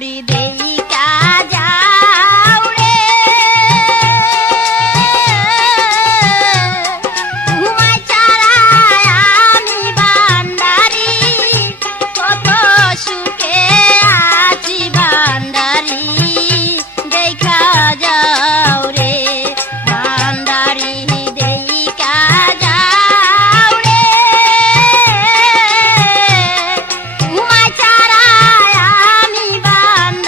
বাড়ি দেইকা যাও রে ঘুমাই ছাড়ায় আমি বান্দারি কত সুখে আছি বান্দারি দেখা যাও রে বান্দারি দেইকা যাও রে ঘুমাই ছাড়ায় আমি বান্দারি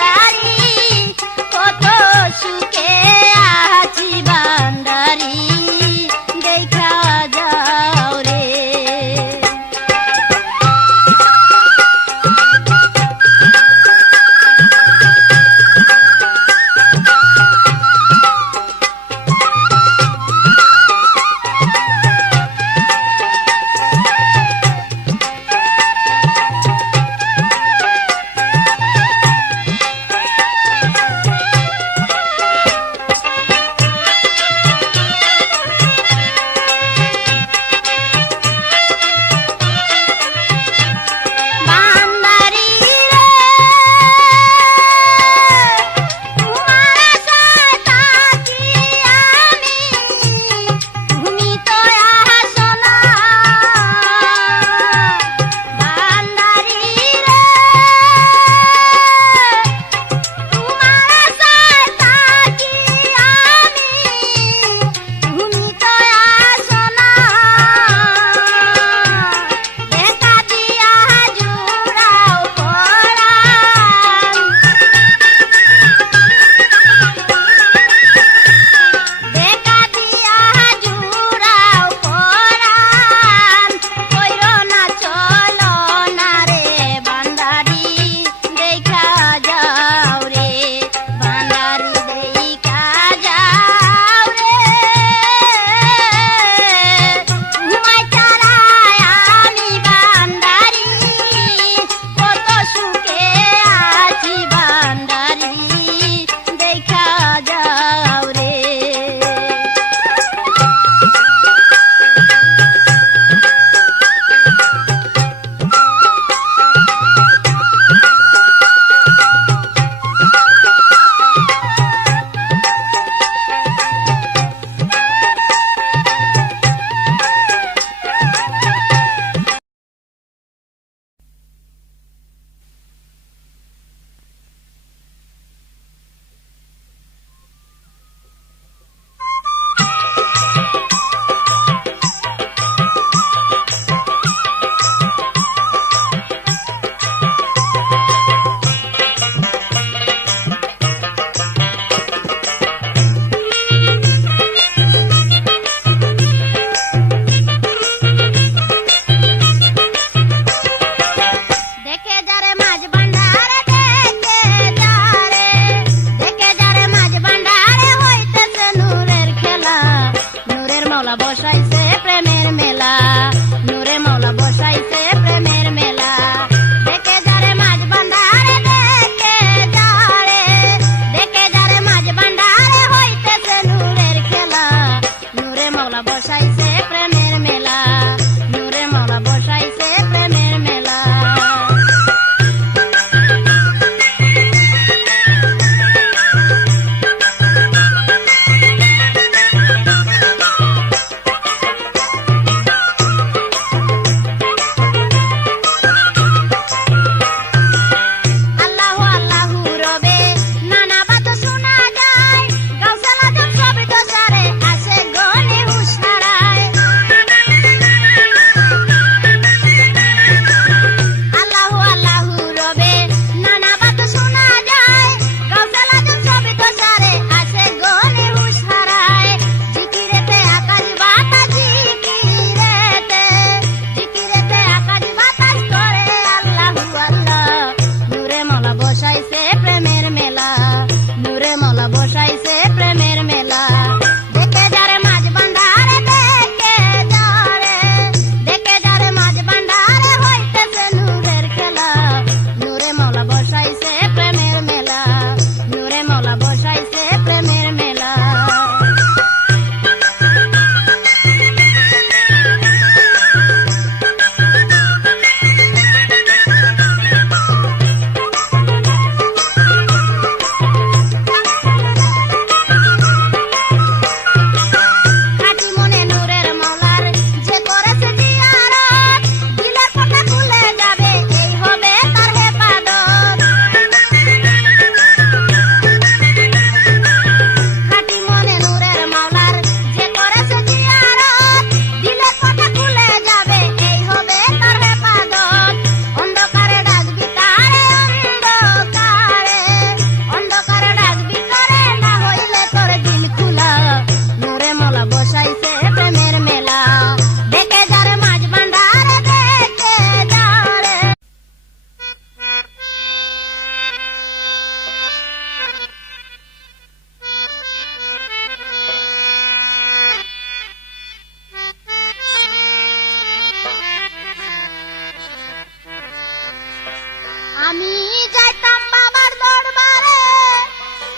আমি যাইতাম বাবার দরবারে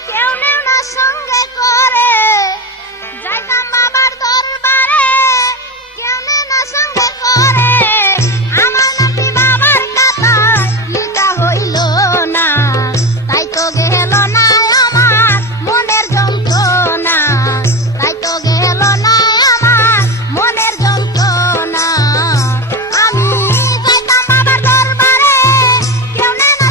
কেউ নেও না সঙ্গে করে যাইতাম বাবার দরবারে কেউ নেও না সঙ্গে করে আমার নামটি বাবার খাতায় লিখা হইল না তাই তো গেল না আমার মনের যন্ত্রণা তাই তো গেল না আমার মনের যন্ত্রণা আমি যাইতাম বাবার দরবারে কেউ নেও না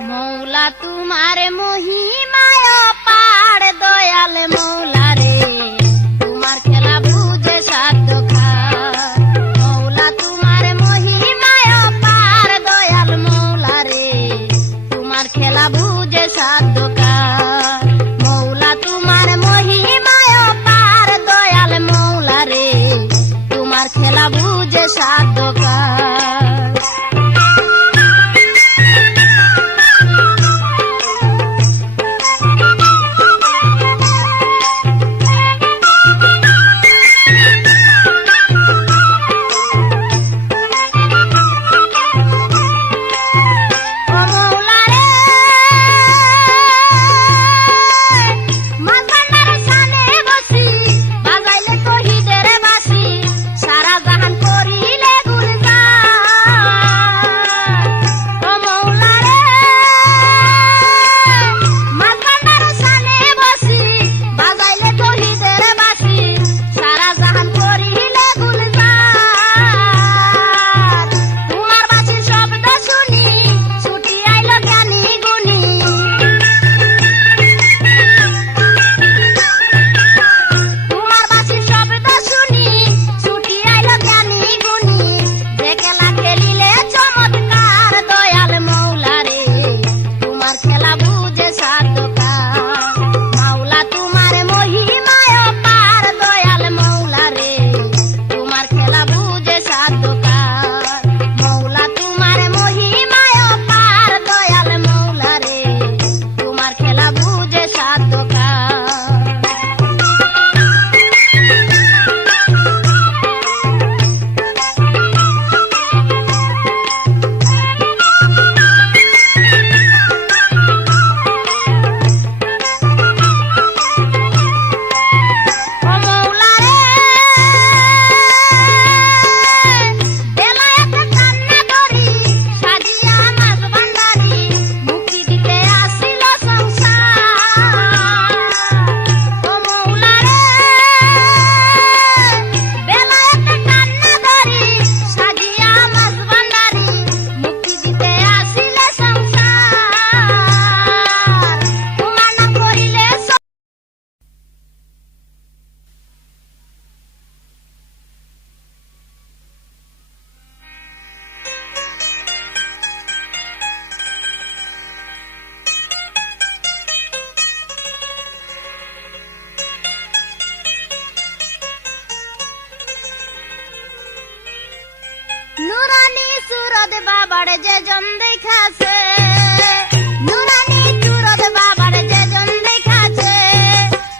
মৌলা তোমার মহিমায় পাড় দয়াল মৌলা রে তোমার খেলা বুঝে সাধ্য খায় মৌলা তোমার মহিমায় পাড় দয়াল মৌলা রে তোমার খেলা বুঝে সাধ্য খায় মৌলা তোমার মহিমায় পাড় দয়াল মৌলা রে তোমার খেলা বুঝে সাধ্য খায় নুরানি সুরত বাবার যে জন দেখাছে নুরানি সুরত বাবার যে জন দেখাছে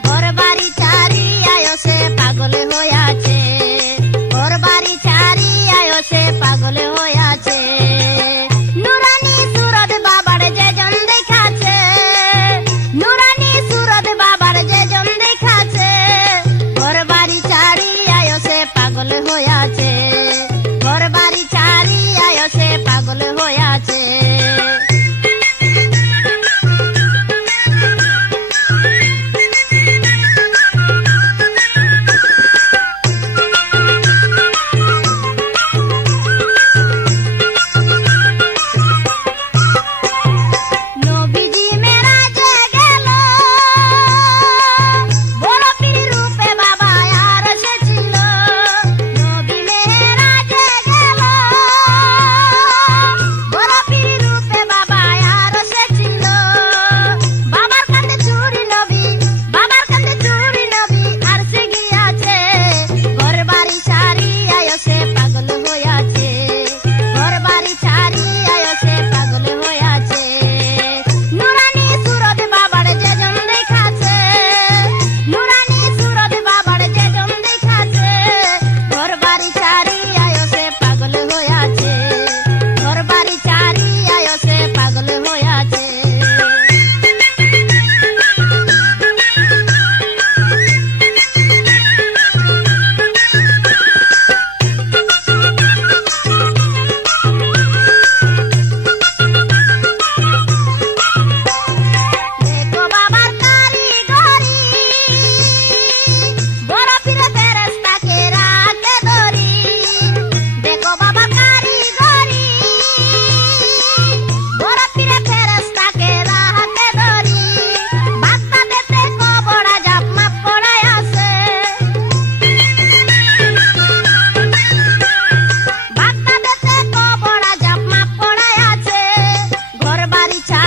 ঘর বাড়ি চারি আয়সে পাগল হইয়াছে ঘর বাড়ি চারি আয়সে পাগল হইয়াছে নুরানি সুরত বাবার যে জন দেখাছে নুরানি সুরত বাবার যে জন দেখাছে ঘর বাড়ি চারি আয়সে পাগল হইয়াছে ঘর বাড়ি চারি আয়সে পাগল হইয়াছে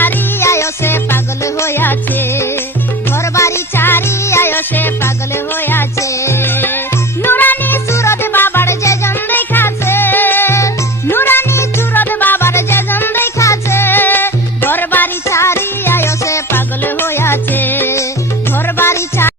চারি আয়ো সে পাগল হইয়াছে, ঘর বাড়ি চারি আয়ো সে পাগল হইয়াছে। নুরানি সুরত বাবার যে জন দেখাছে, নুরানি সুরত বাবার যে জন দেখাছে, ঘর বাড়ি চারি আয়ো সে পাগল হইয়াছে, ঘর বাড়ি চারি।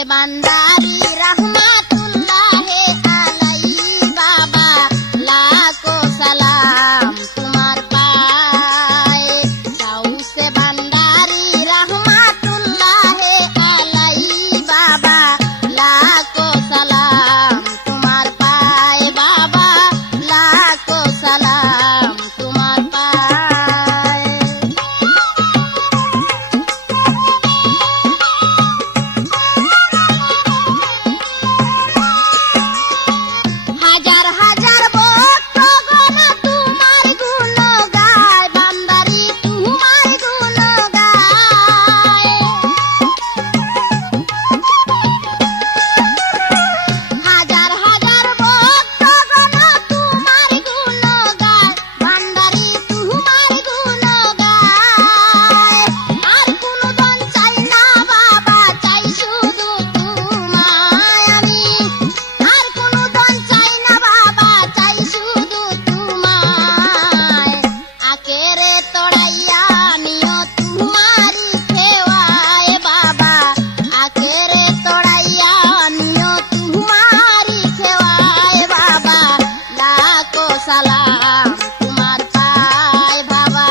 से बंदारी रहमतुल्लाहे अलैहि बाबा लाखो सलाम तुम्हार पाए गाऊ से बंदारी रहमतुल्लाहे अलैहि बाबा लाखो सलाम तुम्हार पाए बाबा लाखो सलाम तुम्हार पाए হাজার হাজার ভক্ত গণ তোমার গুণ গায় বান্দারি তোমার গুণ গায় হাজার হাজার ভক্ত গণ তোমার গুণ গায় বান্দারি তোমার গুণ গায় আর কোনো দন চাই না বাবা চাই শুধু তোমায় আমি আর কোনো দন চাই না বাবা চাই শুধু তোমায় আকেরে তোড়াইয়া নিও তোমারি খেওয়ায় বাবা আকেরে তোড়াইয়া নিও তোমারি খেওয়ায় বাবা লাখো সালাম তোমার পায় বাবা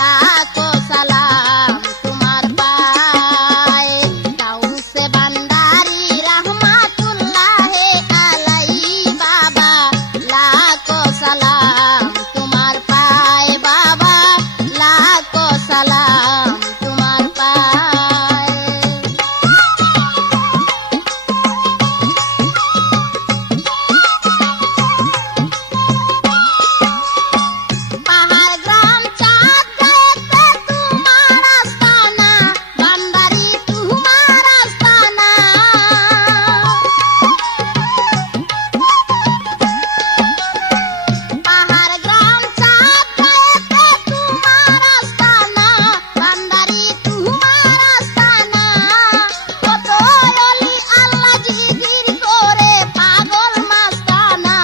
লাখো সালাম তোমার পায় গাউ সে বান্দারি रहमतुल्लाहे अलैहि बाबा लाखो सलाम तुम्हार पाए बाबा लाखो सलाम तुम्हार पाए पहाड़ ग्राम चाँद गए तुम्हारा आस्थाना बंदारी तुम्हारा आस्थाना पहाड़ ग्राम चाँद गए तुम्हारा आस्थाना बंदारी तुम्हारा आस्थाना কত অলি আল্লাহ জিকির করে পাগল মাস্তানা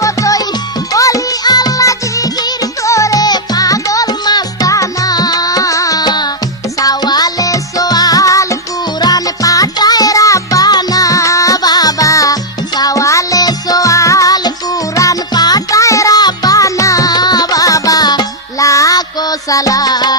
কতই অলি আল্লাহ জিকির করে পাগল মাস্তানা সওয়ালে সোয়াল কুরআন পাঠায় রাব্বানা বাবা সওয়ালে সোয়াল কুরআন পাঠায় রাব্বানা বাবা লাখো সালাম